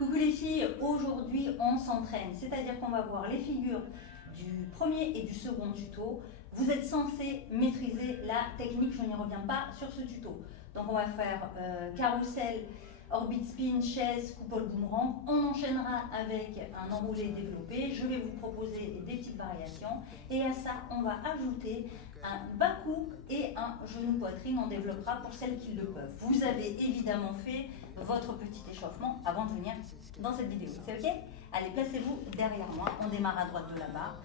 Coucou les filles, aujourd'hui on s'entraîne, c'est-à-dire qu'on va voir les figures du premier et du second tuto. Vous êtes censés maîtriser la technique, je n'y reviens pas sur ce tuto. Donc on va faire carrousel, orbite spin, chaise, coupole boomerang. On enchaînera avec un enroulé développé. Je vais vous proposer des petites variations. Et à ça, on va ajouter un bas coupe et un genou poitrine. On développera pour celles qui le peuvent. Vous avez évidemment fait votre petit échauffement avant de venir dans cette vidéo. C'est ok? Allez, placez-vous derrière moi. On démarre à droite de la barre.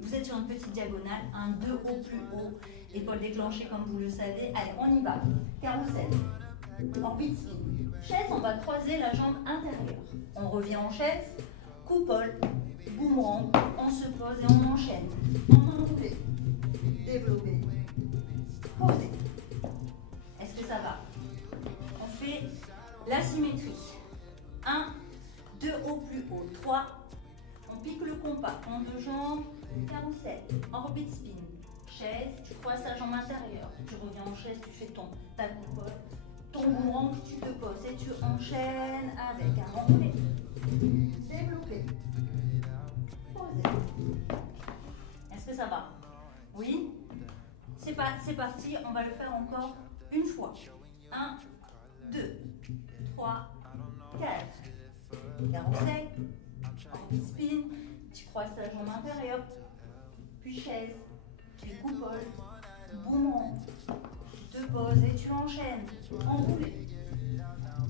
Vous êtes sur une petite diagonale, un 2 haut plus haut, épaule déclenchée comme vous le savez. Allez, on y va. Carrousel, orbite spin. Chaise, on va croiser la jambe intérieure. On revient en chaise, coupole, boomerang, on se pose et on enchaîne. Enroulé, développé, posé. Est-ce que ça va? On fait la symétrie. 1, 2 haut plus haut, 3. On pique le compas, on deux jambes, carrousel, orbite spin. Chaise, tu croises ta jambe intérieure. Tu reviens en chaise, tu fais ta coupole. Ton boomerang, tu te poses et tu enchaînes avec un enroulé, développé, posé. Est-ce que ça va? Oui? C'est parti, on va le faire encore une fois. 1, 2, 3, 4. Carrousel, orbite spin, tu croises ta jambe intérieure, puis chaise, puis coupole, boomerang. Tu te poses et tu enchaînes. Enroulé,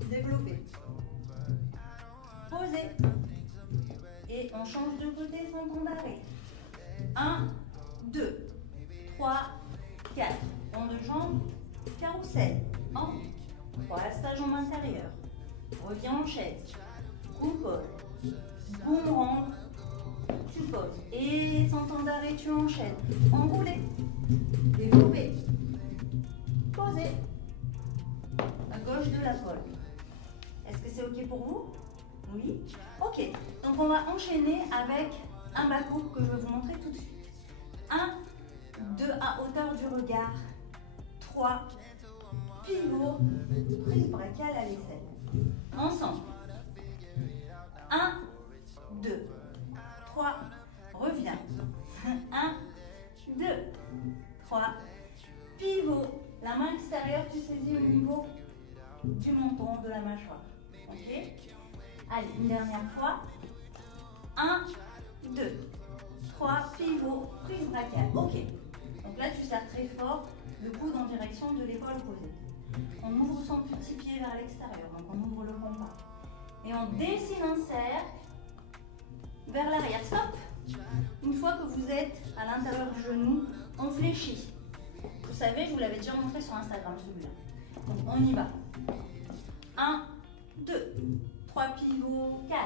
développé, posé. Et on change de côté sans temps d'arrêt. 1, 2, 3, 4. On de jambes, carrousel. Croise ta jambe intérieure. Reviens en chaise. Coupole, boomerang. Tu poses. Et sans temps d'arrêt, tu enchaînes. Enroulé, développé, posé. À gauche de la colle. Est-ce que c'est ok pour vous? Oui? Ok. Donc on va enchaîner avec un bas coupe que je vais vous montrer tout de suite. 1, 2 à hauteur du regard. 3, pivot, prise brachiale à l'aisselle. Ensemble. 1, 2, 3, reviens. 1, 2, 3, pivot. La main extérieure, tu saisis au niveau du menton, de la mâchoire. Ok? Allez, une dernière fois. 1, 2, 3, pivot, prise brachiale. Ok. Donc là, tu serres très fort le coude en direction de l'épaule opposée. On ouvre son petit pied vers l'extérieur. Donc on ouvre le compas. Et on dessine un cercle vers l'arrière. Stop! Une fois que vous êtes à l'intérieur du genou, on fléchit. Vous savez, je vous l'avais déjà montré sur Instagram, celui-là. Donc, on y va. 1, 2, 3 pivots, 4.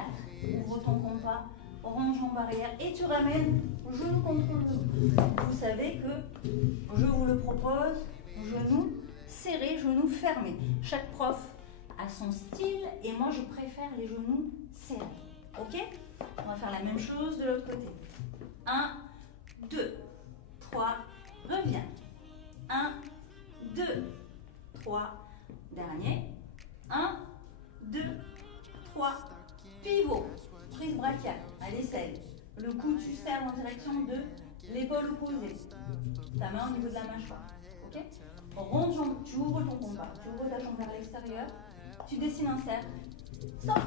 Ouvre ton compas, range en barrière et tu ramènes genou contre genou. Vous savez que je vous le propose, genou serré, genou fermé. Chaque prof a son style et moi, je préfère les genoux serrés. Ok? On va faire la même chose de l'autre côté. 1, 2, 3, reviens. 1, 2, 3, dernier. 1, 2, 3, pivot, prise brachiale, à l'aisselle. Le coude, tu serres en direction de l'épaule opposée. Ta main au niveau de la mâchoire. Ok? Ronde jambe, tu ouvres ton compas, tu ouvres ta jambe vers l'extérieur, tu dessines un cercle. Stop!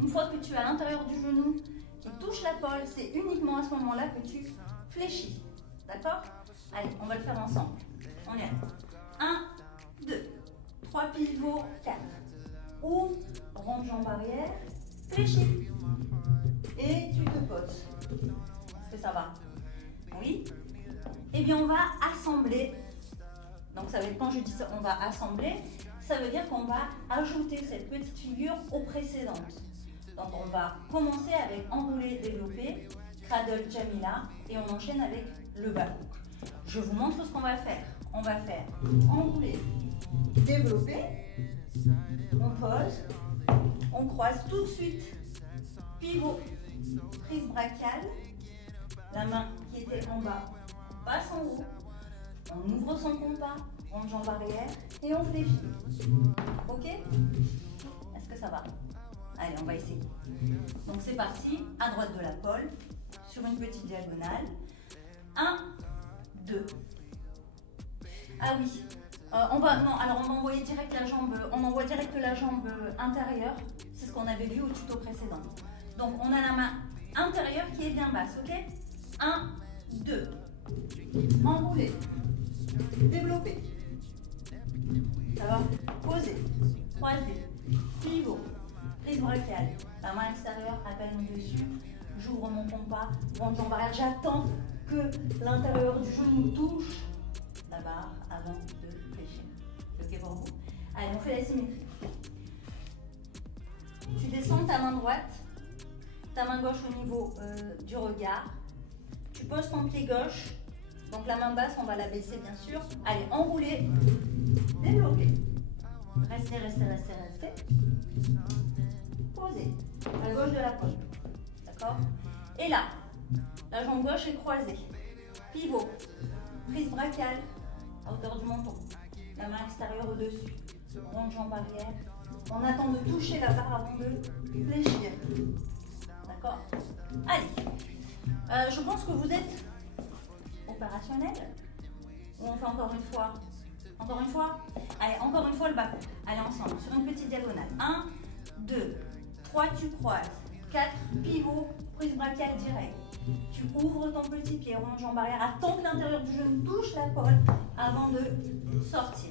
Une fois que tu es à l'intérieur du genou qui touche la colle, c'est uniquement à ce moment-là que tu fléchis. D'accord? Allez, on va le faire ensemble. On y est. 1, 2, 3 pivots, 4. Ouvre, ronde jambe arrière, fléchis. Et tu te poses. Est-ce que ça va? Oui? Eh bien, on va assembler. Donc, ça veut dire, quand je dis ça, on va assembler, ça veut dire qu'on va ajouter cette petite figure aux précédentes. Donc, on va commencer avec enroulé, développé, cradle, Jamila, et on enchaîne avec le bas coupe. Je vous montre ce qu'on va faire. On va faire enroulé, développé, on pose, on croise tout de suite, pivot, prise brachiale, la main qui était en bas passe en haut, on ouvre son compas, on jambe arrière et on fléchit. Ok? Est-ce que ça va? Allez, on va essayer. Donc c'est parti, à droite de la pole, sur une petite diagonale. 1, 2. Ah oui, on va envoyer direct la jambe, on envoie direct la jambe intérieure. C'est ce qu'on avait vu au tuto précédent. Donc on a la main intérieure qui est bien basse, ok? 1, 2. Enrouler. Développer. Ça va? Poser. Croiser. Pivot. Prise brachiale. La main extérieure à peine au-dessus. J'ouvre mon compas. Grande jambe arrière. J'attends que l'intérieur du genou touche la barre avant de fléchir. C'est ok pour vous? Allez, on fait la symétrie. Tu descends ta main droite, ta main gauche au niveau du regard. Tu poses ton pied gauche. Donc la main basse, on va la baisser bien sûr. Allez, enrouler, développer. Restez, restez, restez, restez. Posez. À gauche de la pomme. D'accord? Et là, la jambe gauche est croisée. Pivot. Prise brachiale à hauteur du menton. La main extérieure au-dessus. Ronde jambe arrière. On attend de toucher la barre avant de fléchir. D'accord? Allez. Je pense que vous êtes opérationnel. Ou on fait encore une fois? Encore une fois? Allez, encore une fois le bas. Allez, ensemble, sur une petite diagonale. 1, 2, 3, tu croises. 4, pivot, prise brachiale directe. Tu ouvres ton petit pied, ronde jambe arrière. Attends que l'intérieur du genou touche la pole avant de sortir.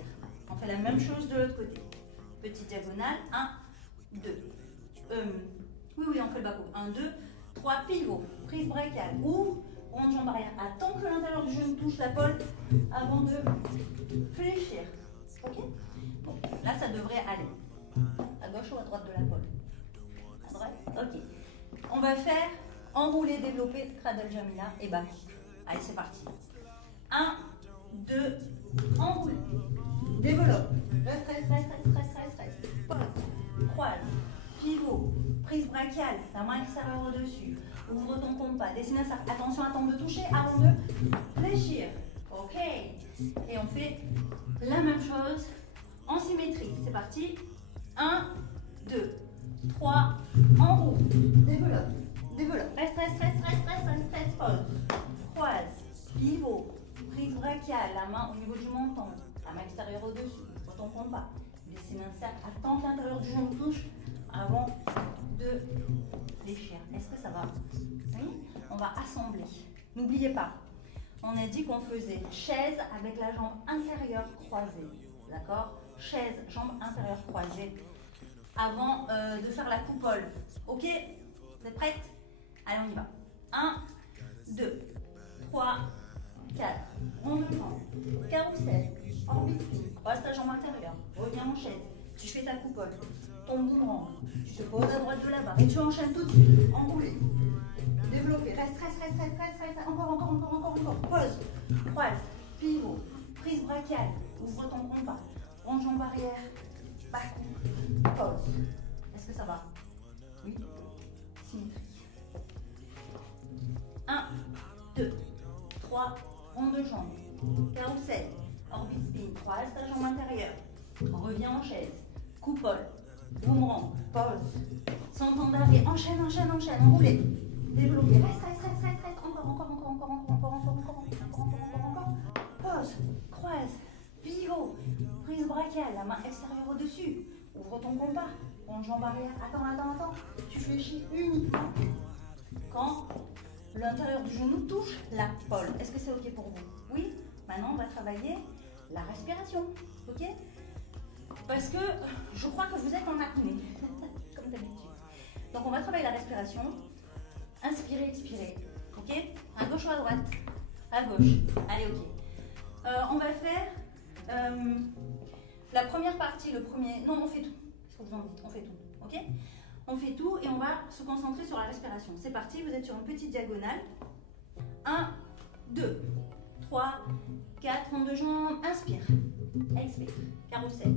On fait la même chose de l'autre côté. Petite diagonale. 1, 2. Oui, on fait le bas. 1, 2, 3, pivot, prise brachiale. Ouvre. Ronde jambe arrière. Attends que l'intérieur du genou touche la pole avant de fléchir. Ok? Bon, là, ça devrait aller. À gauche ou à droite de la pole? À droite? Ok. On va faire enrouler, développer, cradle jamila et bas. Allez, c'est parti. 1, 2, enroule. Développe. Reste, reste, reste, reste, reste, reste, reste. Pose. Croise. Pivot. Prise brachiale. La main extérieure au-dessus. Ouvre ton compas, dessine ça. Attention, attends de toucher avant de fléchir. Ok. Et on fait la même chose en symétrie. C'est parti. 1, 2, 3, enroule. Développe. Développe. Reste, reste, reste, reste, reste, reste, reste. Pause. Croise. Pivot. Prise brachiale. La main au niveau du menton. La main extérieure au-dessus. Ouvre ton compas. Dessine un cercle. Attends que l'intérieur du genou touche avant de fléchir. Est-ce que ça va? Oui. On va assembler. N'oubliez pas, on a dit qu'on faisait chaise avec la jambe intérieure croisée. D'accord? Chaise, jambe intérieure croisée. Avant de faire la coupole. Ok? Vous êtes prêtes? Allez, on y va. 1, 2, 3, 4. Ronde de jambe. Carrousel. Orbite. Croise ta jambe intérieure. Reviens en chaise. Tu fais ta coupole. Ton boomerang. Tu te poses à droite de la barre. Et tu enchaînes tout de suite. Enroulé. Développer. Reste, reste, reste, reste, reste, reste. Encore. Pose. Croise. Pivot. Prise brachiale. Ouvre ton compas. Ronde jambe arrière. Bas coup. Pause. Est-ce que ça va? Oui. Symétrie. 1, 2, 3. Ronde de jambe. Carrousel. Orbite spin. Croise ta jambe intérieure. Reviens en chaise. Coupole. Boomerang. Pause. Sans temps d'arrêt. Enchaîne. Enroulé. Développer. Reste. Encore. Pause. Croise. Pivot. Prise brachiale. La main extérieure au-dessus. Ouvre ton compas. Ronde jambe arrière. Attends. Tu fléchis uniquement quand l'intérieur du genou touche la pole. Est-ce que c'est ok pour vous? Oui. Maintenant, on va travailler la respiration. Ok? Parce que je crois que vous êtes en apnée, comme d'habitude. Donc on va travailler la respiration. Inspirez, expirez. Ok? À gauche ou à droite? À gauche. Allez, ok. On va faire la première partie, le premier. Non, on fait tout. Ce que vous en dites, on fait tout. Ok? On fait tout et on va se concentrer sur la respiration. C'est parti, vous êtes sur une petite diagonale. 1, 2, 3, 4, ronde de jambes. Inspire. Expire. Carrousel.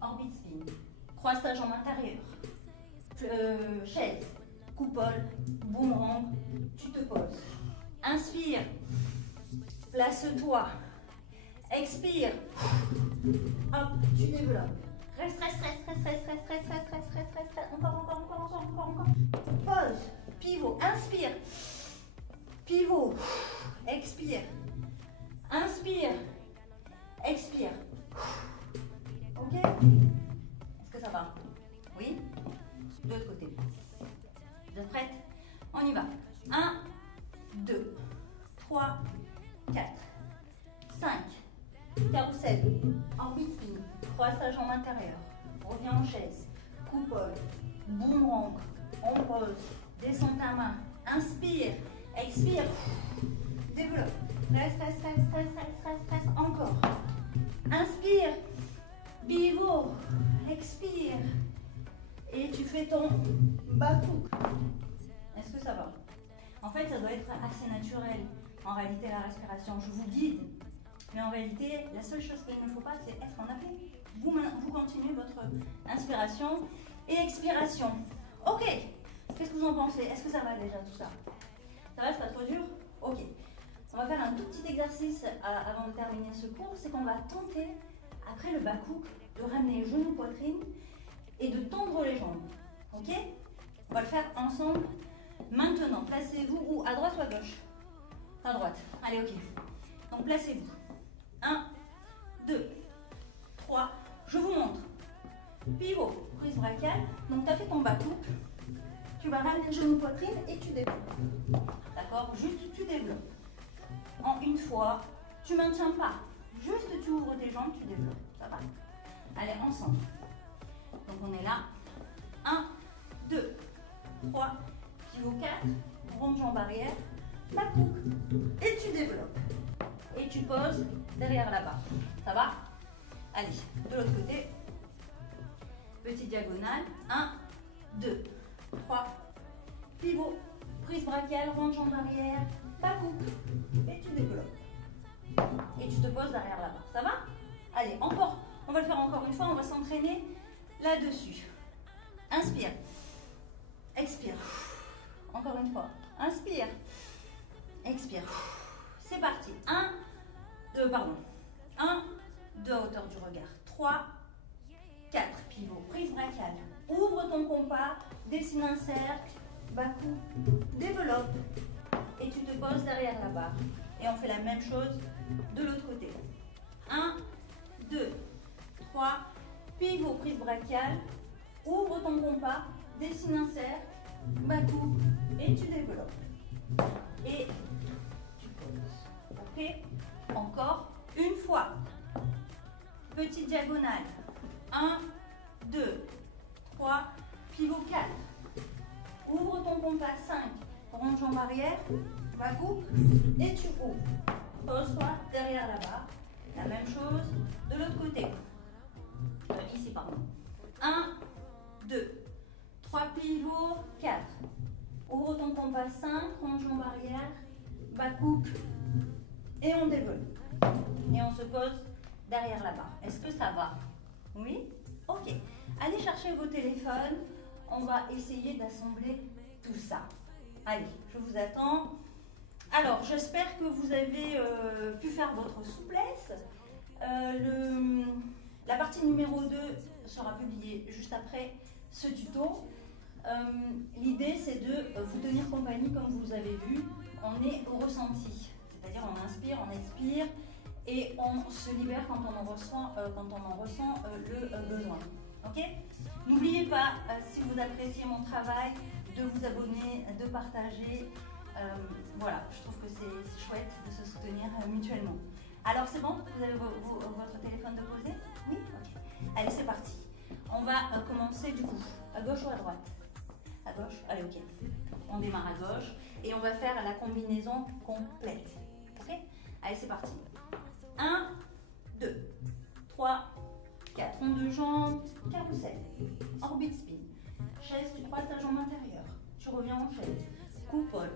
Orbite spin. Croise ta jambe intérieure. Chaise. Coupole. Boomerang. Tu te poses. Inspire. Place-toi. Expire. Hop, tu développes. Reste. Encore. encore. Pause, pivot, inspire. Pivot, expire. Inspire, expire. Ok? Est-ce que ça va? Oui? De l'autre côté. Vous êtes prêtes? On y va. 1, 2, 3, 4, 5. Carrousel, orbite spin, croisage en intérieur. Reviens en chaise. Coupole, boomerang, on pose, descends ta main. Inspire, expire. Développe. Reste, reste, reste, reste, reste, reste, reste. Encore. Inspire. Pivot. Expire. Et tu fais ton bakou. Est-ce que ça va? En fait, ça doit être assez naturel. En réalité, la respiration, je vous guide. Mais en réalité, la seule chose qu'il ne faut pas, c'est être en apnée. Vous continuez votre inspiration et expiration. Ok. Qu'est-ce que vous en pensez? Est-ce que ça va déjà tout ça? Ça va, c'est pas trop dur? Ok. On va faire un tout petit exercice avant de terminer ce cours. C'est qu'on va tenter, après le bakou, de ramener genoux, poitrine et de tendre les jambes. Ok? On va le faire ensemble. Maintenant, placez-vous ou à droite ou à gauche? À droite. Allez, ok. Donc placez-vous. 1, 2, 3. Je vous montre. Pivot, prise brachiale. Donc tu as fait ton bakou. Tu vas ramener le genou, poitrine et tu développes. D'accord? Juste tu développes. En une fois, tu ne maintiens pas. Juste tu ouvres tes jambes, tu développes. Ça va? Allez, ensemble. Donc on est là. 1, 2, 3, pivot 4, grande jambe arrière, bakou. Et tu développes. Et tu poses derrière la barre. Ça va? Allez, de l'autre côté. Petite diagonale. 1, 2, 3, pivot, prise brachiale, grande jambe arrière, bakou. Et tu développes. Et tu te poses derrière la barre. Ça va? Allez, encore. On va le faire encore une fois. On va s'entraîner là-dessus. Inspire. Expire. Encore une fois. Inspire. Expire. C'est parti. 1, 2, pardon. 1, 2 à hauteur du regard. 3, 4. Pivot. Prise brachiale. Ouvre ton compas. Dessine un cercle. Bakou. Développe. Et tu te poses derrière la barre. Et on fait la même chose de l'autre côté. 1, 2, 3. Pivot. Prise brachiale. Ouvre ton compas. Dessine un cercle. Bakou. Et tu développes. Et tu poses. Ok? Encore une fois. Petite diagonale. 1, 2, 3, pivot 4. Ouvre ton compas 5. Grande jambe arrière. Bakou. Et tu ouvres. Pose-toi derrière la barre. La même chose de l'autre côté. Ici, pardon. 1, 2, 3 pivots, 4. Ouvre ton compas 5. Grande jambe arrière. Bakou. Et on développe. Et on se pose derrière la barre. Est-ce que ça va? Oui? Ok. Allez chercher vos téléphones. On va essayer d'assembler tout ça. Allez, je vous attends. Alors, j'espère que vous avez pu faire votre souplesse. La partie numéro 2 sera publiée juste après ce tuto. L'idée, c'est de vous tenir compagnie comme vous avez vu. On est au ressenti. C'est-à-dire on inspire, on expire et on se libère quand on en ressent, le besoin. Ok? N'oubliez pas, si vous appréciez mon travail, de vous abonner, de partager. Voilà, je trouve que c'est chouette de se soutenir mutuellement. Alors c'est bon? Vous avez votre téléphone de posé? Oui? Ok. Allez, c'est parti. On va commencer du coup. À gauche ou à droite? À gauche? Allez, ok. On démarre à gauche et on va faire la combinaison complète. Ok? Allez, c'est parti. 1, 2, 3, 4. Rond de jambes, carrousel, orbite spin. Chaise, tu croises ta jambe intérieure. Tu reviens en chaise. Coupole,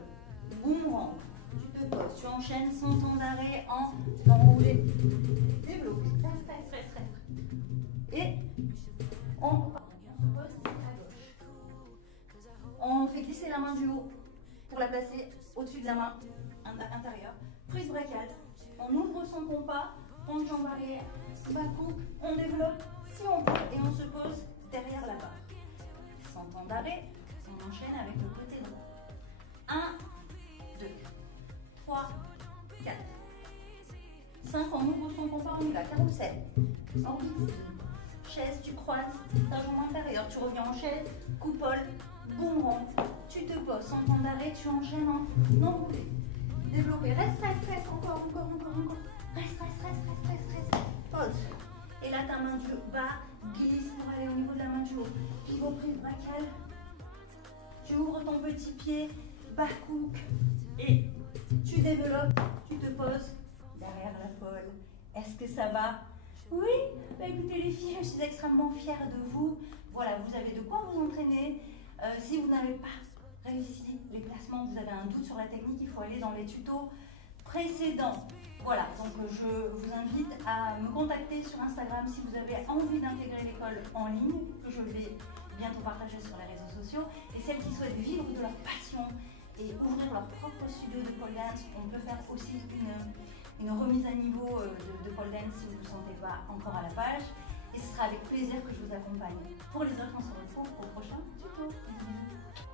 boomerang. Tu te poses, tu enchaînes sans temps d'arrêt en enroulé. Développe. Reste. Et on se pose à gauche. On fait glisser la main du haut pour la placer au-dessus de la main intérieure. Prise brachiale. On ouvre son compas, on jambe arrière, bakou, on développe si on peut et on se pose derrière la barre. Sans temps d'arrêt, On enchaîne avec le côté droit. 1, 2, 3, 4, 5. On ouvre son compas, on y va. Carrousel. Orbite. Chaise, tu croises ta jambe intérieure. Tu reviens en chaise, coupole, boomerang. Tu te poses en temps d'arrêt, tu enchaînes en enroulé. Développer. Reste. Encore. Reste. Pause. Et là, ta main du bas glisse pour aller au niveau de la main du haut. Pivot prise brachial. Tu ouvres ton petit pied, back hook. Et tu développes, tu te poses derrière la pole. Est-ce que ça va? Oui? Bah écoutez les filles, je suis extrêmement fière de vous. Voilà, vous avez de quoi vous entraîner. Si vous n'avez pas réussi les placements, vous avez un doute sur la technique, il faut aller dans les tutos précédents. Voilà, donc je vous invite à me contacter sur Instagram si vous avez envie d'intégrer l'école en ligne, que je vais bientôt partager sur les réseaux sociaux. Et celles qui souhaitent vivre de leur passion et ouvrir leur propre studio de pole dance, on peut faire aussi une remise à niveau de pole dance si vous ne vous sentez pas encore à la page. Et ce sera avec plaisir que je vous accompagne. Pour les autres, on se retrouve au prochain tuto. Bisous.